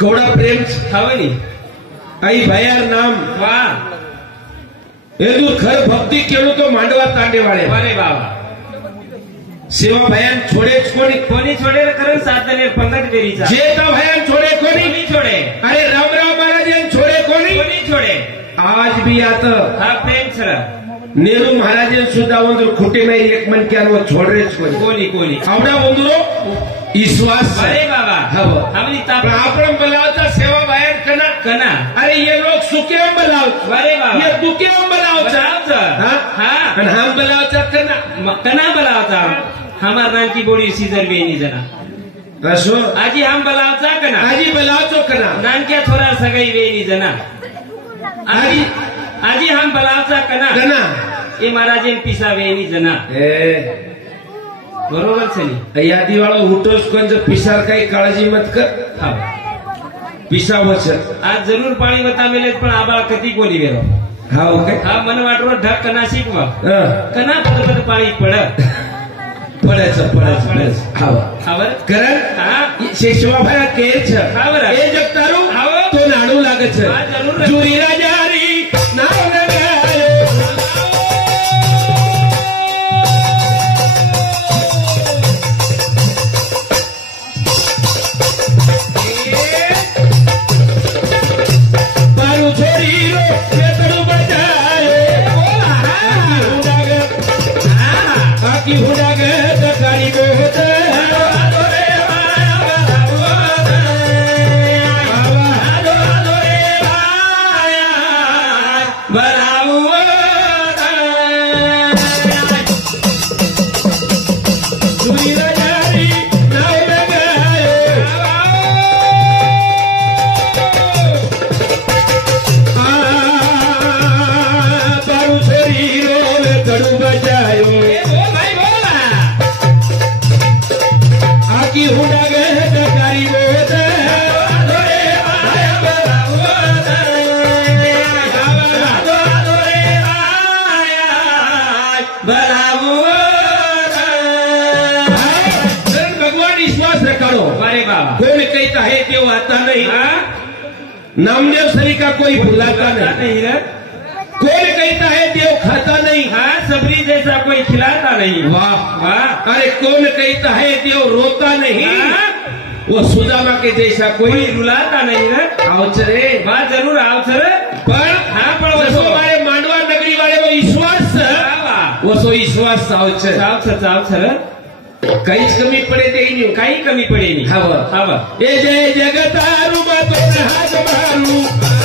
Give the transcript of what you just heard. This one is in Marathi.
कवड़ा प्रेम हवनी आई भयार नाम वाह एदू खर भक्ति केळू तो मांडवा तांडेवाळे अरे बाबा सेवा भयान छोड़े कोणी छोड़े खरं साधने पंगत बेरीचा जेता भयान छोड़े कोणी छोड़े अरे रामराव महाराज छोड़े कोणी छोड़े आज भी आता हा प्रेम छर नेहरू महाराज सुद्धा ಒಂದು खुटे में एक मन के अनव छोड़रे कोणी आवडा बंधुरो विश्वास अरे बाबा हव हमनी ताप आपण बलावता सेवा भयान कना अरे ये लोग सुके बलाव अरे बाबा ये दुके बलावता हां आणि हम बलावता कना बलावता हमार नाम की बोली सीजर बेनी जना रसो आजी हम बलावता कना आजी बलावतो कना नान क्या थोड़ा सगई बेनी जना आजी हम बलावता कना ये महाराजेन पिसा बेनी जना बरोबर छनी यादी वाला उठोस कोण पिसार काही काळजी मत कर हा पिसावच आज जरूर पाणी बता मिले पण आबा कती कोणी वेरो हा ओके हा मन वाटरो ढक कना शिकवा कना बरोबर पाणी पडायचं हावर करण हा शेषवा भया केच हावर ए जगतारू हाव तो नाडू लागच जरूर जुरी राजारी नाव नगायो पारू छोरी रो तड़ू बजायो आकी हुडाग तकारी गोत कौन कहता है कि वो आता नहीं नामदेव सरी का कोई भुलाता नहीं कौन कहता है देव खाता नहीं सबरी जैसा कोई खिलाता नहीं वाह वाह अरे कौन कहता है देव रोता नहीं वो सुदामा के जैसा कोई रुलाता नहीं है आवचरे वाह जरूर आवचर पर हमारे मांडवा नगरी वाले वो विश्वास वो सो विश्वास आवचर काहीच कमी पडे ते नाही काही कमी पडे नाही हवं हवं ए जय जगतारू मतो हात मारू